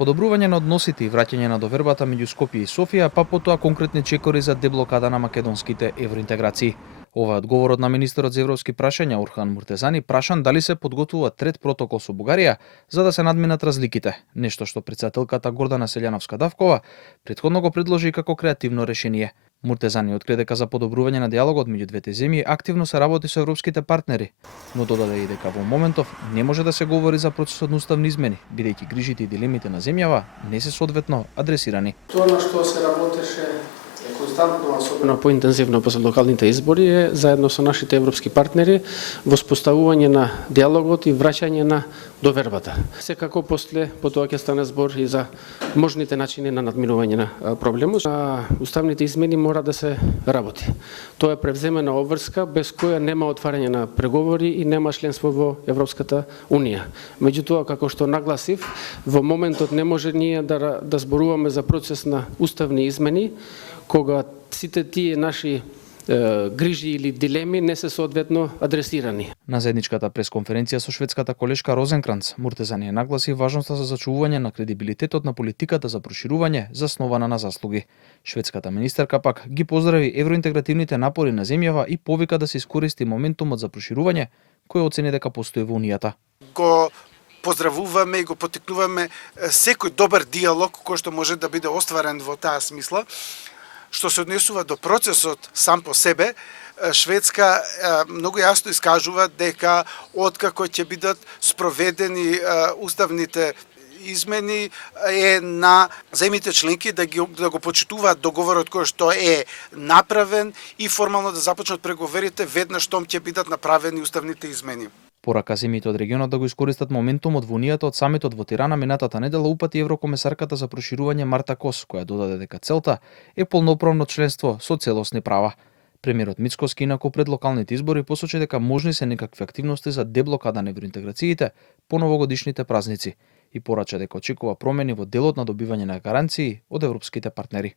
Подобрување на односите и враќање на довербата меѓу Скопје и Софија, па потоа конкретни чекори за деблокада на македонските евроинтеграции. Ова е одговорот на министерот за европски прашања Орхан Муртезани, прашан дали се подготвува трет протокол со Бугарија за да се надминат разликите, нешто што претседателката Гордана Селјановска-Давкова претходно го предложи и како креативно решение. Муртезани откри дека за подобрување на диалогот меѓу двете земји активно се работи со европските партнери, но додаде и дека во моментов не може да се говори за процесот на уставни измени, бидејќи грижите и дилемите на земјава не се соодветно адресирани. Тоа на што се работеше константно, особено поинтензивно по локалните избори е заедно со нашите европски партнери воспоставување на диалогот и враќање на довербата. Секако потоа ќе стане збор и за можните начини на надминување на проблемот. Уставните измени мора да се работи. Тоа е превземена обврска без која нема отварање на преговори и нема членство во Европската унија. Меѓутоа, како што нагласив, во моментот не може ние да зборуваме за процес на уставни измени кога сите тие наши грижи или дилеми не се соодветно адресирани. На заедничката пресконференција со шведската колешка Розенкранц, Муртезани нагласи важноста за зачувување на кредибилитетот на политиката за проширување заснована на заслуги. Шведската министерка пак ги поздрави евроинтегративните напори на земјава и повика да се искористи моментумот за проширување кој оцени дека постои во унијата. Го поздравуваме и го поттикнуваме секој добар диалог кој што може да биде остварен во таа смисла. Што се однесува до процесот сам по себе, Шведска многу јасно искажува дека откако ќе бидат спроведени уставните измени е на земјите членки да го почитуваат договорот кој што е направен и формално да започнат преговорите веднаш штом ќе бидат направени уставните измени. Порака земјите од регионот да го искористат моментумот во унијата од самитот во Тирана минатата недела упати еврокомесарката за проширување Марта Кос, која додаде дека целта е полноправно членство со целосни права. Премиерот Мицкоски инаку пред локалните избори посочи дека можни се некакви активности за деблокада на евроинтеграциите по новогодишните празници и порача дека очекува промени во делот на добивање на гаранции од европските партнери.